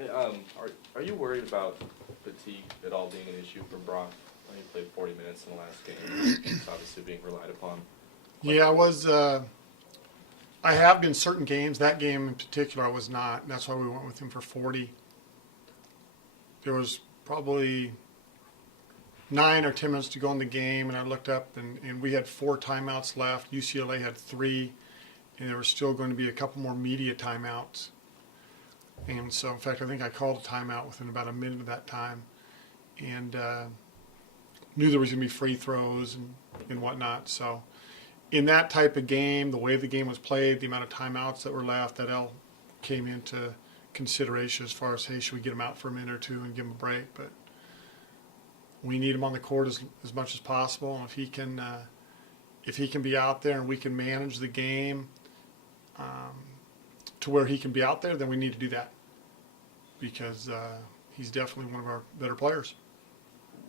Hey, are you worried about fatigue at all being an issue for Brock? He played 40 minutes in the last game. It's obviously being relied upon. Yeah, I was. I have been certain games. That game in particular, I was not. And that's why we went with him for 40. There was probably 9 or 10 minutes to go in the game, and I looked up, and we had 4 timeouts left. UCLA had 3, and there was still going to be a couple more media timeouts. And so, in fact, I think I called a timeout within about a minute of that time, and knew there was going to be free throws and whatnot. So, in that type of game, the way the game was played, the amount of timeouts that were left, that all came into consideration as far as, hey, should we get him out for a minute or two and give him a break? But we need him on the court as much as possible, and if he can be out there and we can manage the game to where he can be out there, then we need to do that, because he's definitely one of our better players.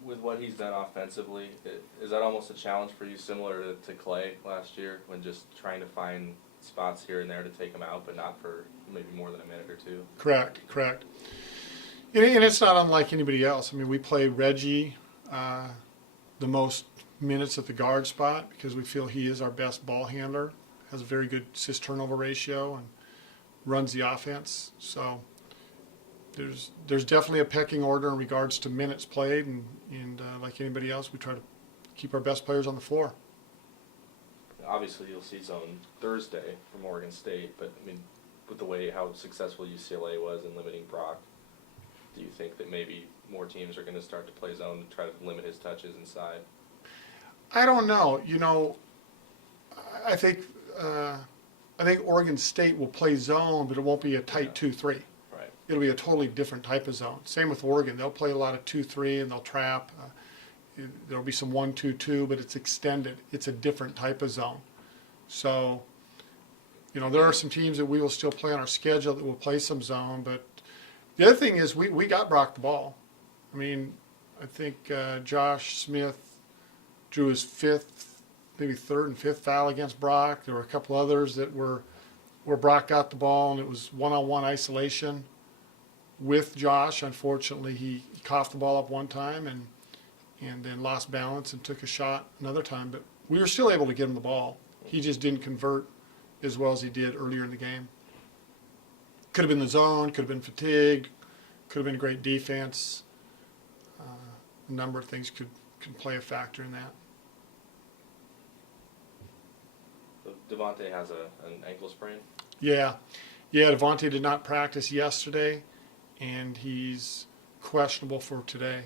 With what he's done offensively, is that almost a challenge for you, similar to Clay last year, when just trying to find spots here and there to take him out, but not for maybe more than a minute or two? Correct. And it's not unlike anybody else. I mean, we play Reggie the most minutes at the guard spot because we feel he is our best ball handler, has a very good assist turnover ratio, and runs the offense. So there's definitely a pecking order in regards to minutes played, and like anybody else, we try to keep our best players on the floor. Obviously, you'll see zone Thursday from Oregon State, but I mean, with the way how successful UCLA was in limiting Brock, do you think that maybe more teams are going to start to play zone to try to limit his touches inside? I don't know. I think Oregon State will play zone, but it won't be a tight 2-3. Right. It'll be a totally different type of zone. Same with Oregon. They'll play a lot of 2-3 and they'll trap. There'll be some 1-2-2, but it's extended. It's a different type of zone. So, there are some teams that we will still play on our schedule that will play some zone. But the other thing is we got Brock the ball. I mean, I think Josh Smith drew his 5th, maybe 3rd and 5th foul against Brock. There were a couple others that where Brock got the ball and it was one-on-one isolation with Josh. Unfortunately, he coughed the ball up one time and then lost balance and took a shot another time. But we were still able to get him the ball. He just didn't convert as well as he did earlier in the game. Could have been the zone, could have been fatigue, could have been great defense. A number of things could play a factor in that. Devontae has an ankle sprain? Yeah, Devontae did not practice yesterday, and he's questionable for today.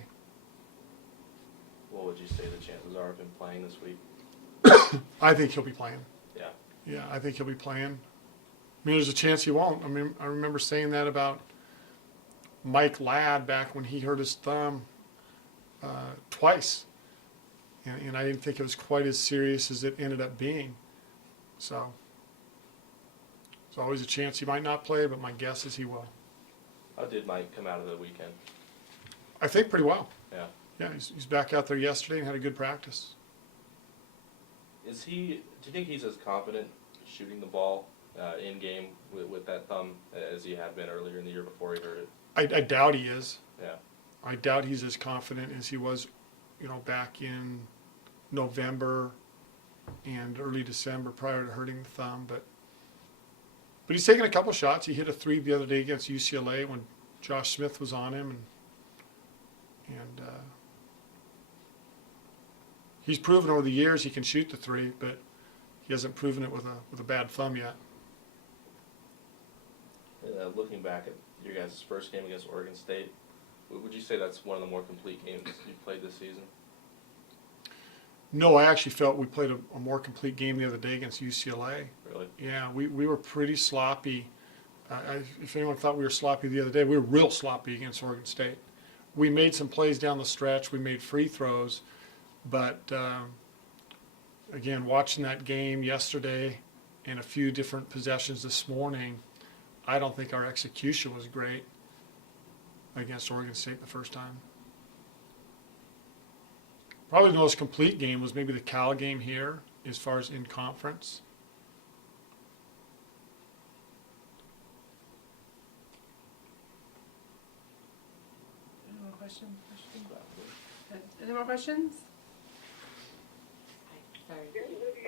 What would you say the chances are of him playing this week? I think he'll be playing. Yeah, I think he'll be playing. I mean, there's a chance he won't. I mean, I remember saying that about Mike Ladd back when he hurt his thumb twice, and I didn't think it was quite as serious as it ended up being. So there's always a chance he might not play, but my guess is he will. How did Mike come out of the weekend? I think pretty well. Yeah, he's back out there yesterday and had a good practice. Do you think he's as confident shooting the ball in game with that thumb as he had been earlier in the year before he hurt it? I doubt he is. Yeah. I doubt he's as confident as he was, back in November and early December prior to hurting the thumb. But he's taken a couple shots. He hit a 3 the other day against UCLA when Josh Smith was on him, and he's proven over the years he can shoot the 3, but he hasn't proven it with a bad thumb yet. Looking back at your guys' first game against Oregon State, would you say that's one of the more complete games you've played this season? No, I actually felt we played a more complete game the other day against UCLA. Really? Yeah, we were pretty sloppy. If anyone thought we were sloppy the other day, we were real sloppy against Oregon State. We made some plays down the stretch. We made free throws. But, again, watching that game yesterday and a few different possessions this morning, I don't think our execution was great against Oregon State the first time. Probably the most complete game was maybe the Cal game here as far as in conference. Question. Any more questions? Sorry. What do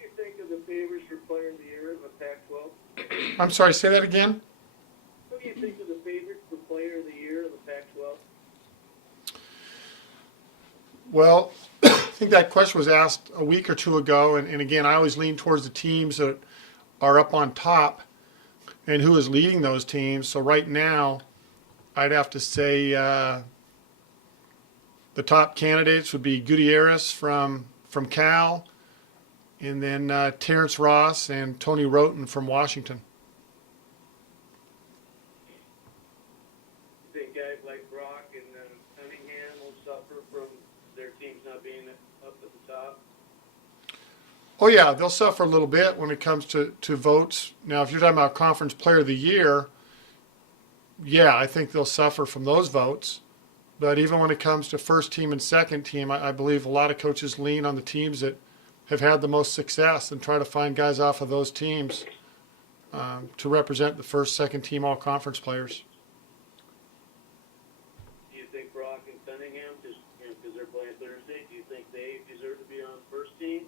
you think of the favorites for Player of the Year in the Pac-12? I'm sorry, say that again? What do you think of the favorites for Player of the Year in the Pac-12? Well, I think that question was asked a week or two ago, and again, I always lean towards the teams that are up on top and who is leading those teams. So right now, I'd have to say the top candidates would be Gutierrez from Cal, and then Terrence Ross and Tony Roten from Washington. You think guys like Brock and Cunningham will suffer from their teams not being up at the top? Oh yeah, they'll suffer a little bit when it comes to votes. Now, if you're talking about Conference Player of the Year, yeah, I think they'll suffer from those votes. But even when it comes to first team and second team, I believe a lot of coaches lean on the teams that have had the most success and try to find guys off of those teams to represent the first, second team all-conference players. Do you think Brock and Cunningham, just because they're playing Thursday, do you think they deserve to be on first team?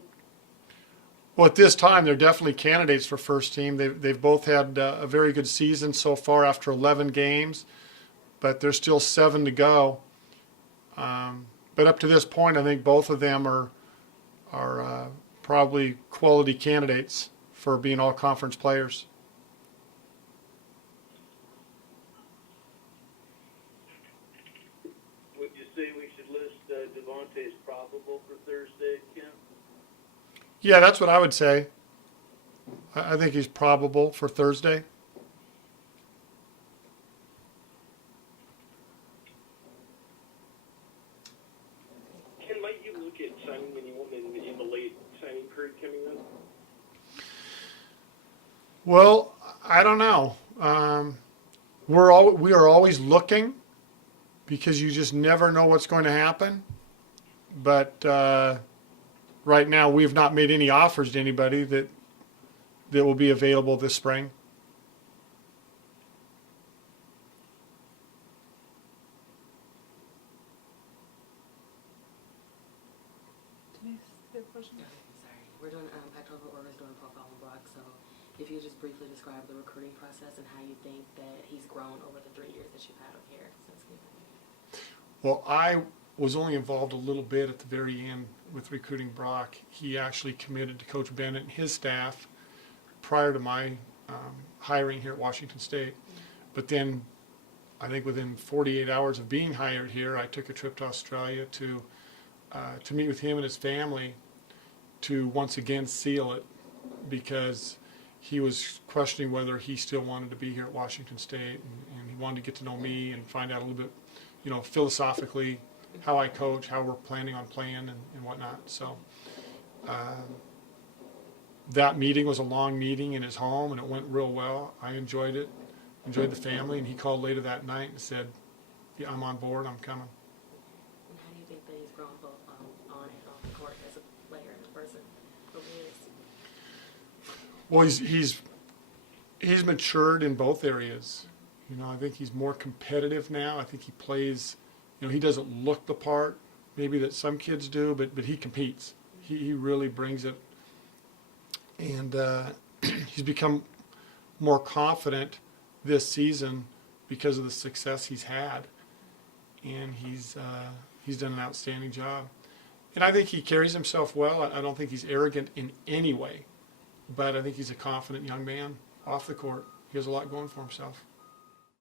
Well, at this time, they're definitely candidates for first team. They've both had a very good season so far after 11 games, but there's still 7 to go. But up to this point, I think both of them are probably quality candidates for being all-conference players. Would you say we should list Devontae as probable for Thursday, Kim? Yeah, that's what I would say. I think he's probable for Thursday. Ken, might you look at signing anyone in the late signing period coming up? Well, I don't know. We are always looking because you just never know what's going to happen. But right now, we have not made any offers to anybody that will be available this spring. Denise, you have a question? Sorry. We're doing, Pac-12 Org's doing profile on Brock, so if you just briefly describe the recruiting process and how you think that he's grown over the 3 years that you've had him here since we've been here. Well, I was only involved a little bit at the very end with recruiting Brock. He actually committed to Coach Bennett and his staff prior to my hiring here at Washington State. But then I think within 48 hours of being hired here, I took a trip to Australia to meet with him and his family to once again seal it, because he was questioning whether he still wanted to be here at Washington State, and he wanted to get to know me and find out a little bit, philosophically how I coach, how we're planning on playing and whatnot. So that meeting was a long meeting in his home, and it went real well. I enjoyed it, enjoyed the family, and he called later that night and said, yeah, I'm on board, I'm coming. And how do you think that he's grown both on and off the court as a player and a person over the years? Well, he's matured in both areas. I think he's more competitive now. I think he plays, he doesn't look the part maybe that some kids do, but he competes. He really brings it. And he's become more confident this season because of the success he's had. And he's done an outstanding job. And I think he carries himself well. I don't think he's arrogant in any way. But I think he's a confident young man off the court. He has a lot going for himself.